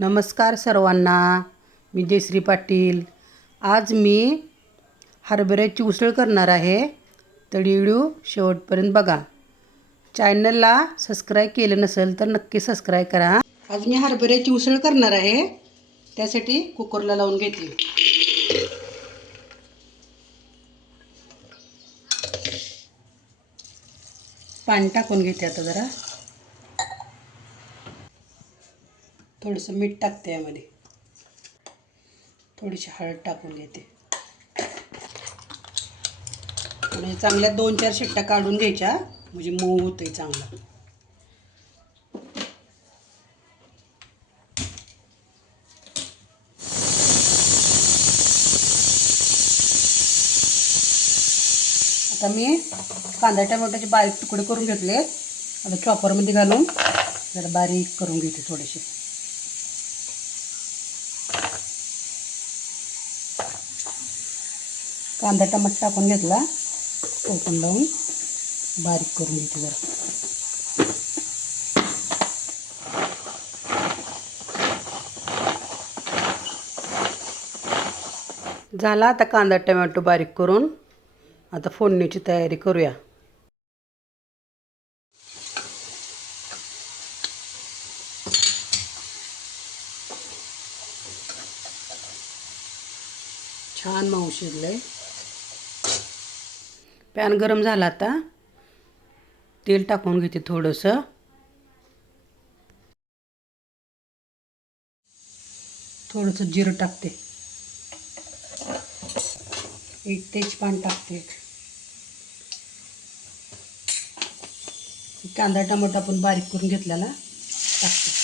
नमस्कार सर्वांना, मी जयश्री पाटील। आज मी हरभऱ्याची उसळ करणार आहे, तर व्हिडिओ शेवटपर्यंत बघा। चॅनलला सबस्क्राईब केलं नसेल तर नक्की सबस्क्राईब करा। आज मी हरभऱ्याची उसळ करणार आहे, त्यासाठी कुकरला लावून घेते। पाणी टाकून घेते आता जरा, थोडंसं मीठ टाकते, यामध्ये थोडीशी हळद टाकून घेते आणि चांगल्या 2-4 शिट्ट्या काढून घ्यायच्या, म्हणजे मऊ होते चांगला। आता मी कांदा टमाट्याचे बारीक तुकडे करून घेतले, आता चॉपरमध्ये घालून जरा बारीक करून घेते थोडेसे। कांदा टमाटर टाकून घेतला, टोपण लावून बारीक करून घेते जरा। झाला आता कांदा टोमॅटो बारीक करून, आता फोडणीची तयारी करूया। छान मऊ शिजलंय। पॅन गरम झाला, आता तेल टाकून घेते थोडंसं। थोडंसं जिरं टाकते, एक तेजपान टाकते, कांदा टमाटा आपण बारीक करून घेतलेला टाकते।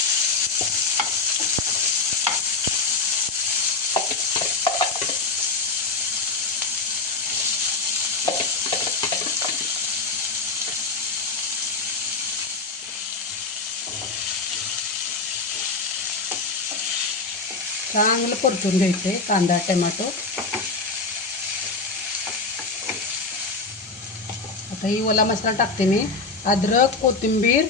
चांगलं परतून घ्यायचं आहे कांदा टमाटो। आता ही ओला मसाला टाकते मी, अद्रक कोथिंबीर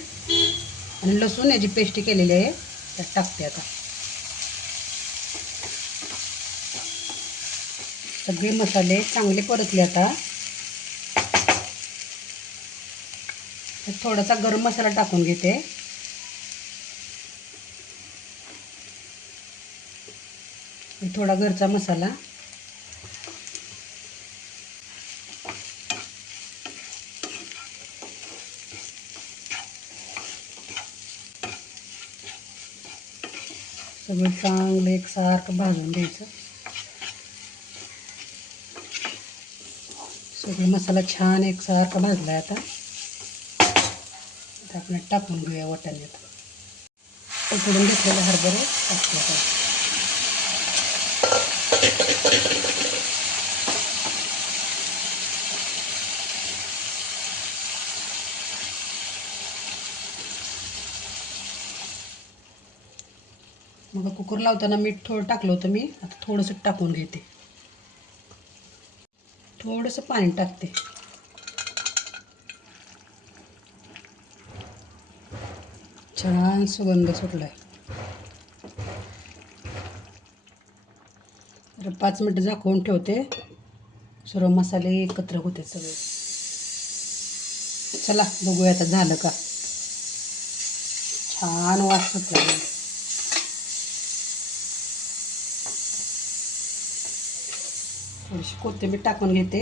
आणि लसूण याची पेस्ट केलेली आहे, त्यात टाकते। आता सगळे मसाले चांगले परतले। आता थोडासा गरम मसाला टाकून घेते, थोडा घरचा मसाला, सगळं चांगलं एकसारखं भाजून घ्यायचं। सगळं मसाला छान एकसारखा भाजला आहे। आता आपण टाकून घेऊया वाटण्यात। उकडून घेतलेले हरभरे टाकते आता। मग कुकर लावताना मीठ थोडं टाकलं होतं मी, आता थोडंसं टाकून घेते, थोडंसं पाणी टाकते। छान सुगंध सुटलाय। 5 मिनिटं झाकून ठेवते, सर्व मसाले एकत्र होते सगळे। चला बघूया आता झालं का। छान वास सुटला। थोडीशी कोथिंबीर टाकून घेते,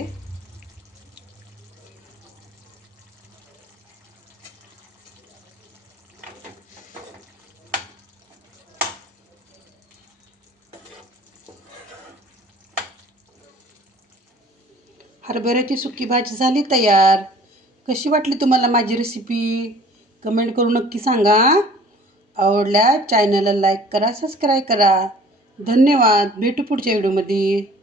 हरभऱ्याची सुकी भाजी झाली तयार। कशी वाटली तुम्हाला माझी रेसिपी? कमेंट करून नक्की सांगा। आवडल्यास चॅनलला लाईक करा, सबस्क्राईब करा। धन्यवाद, भेटू पुढच्या व्हिडिओमध्ये।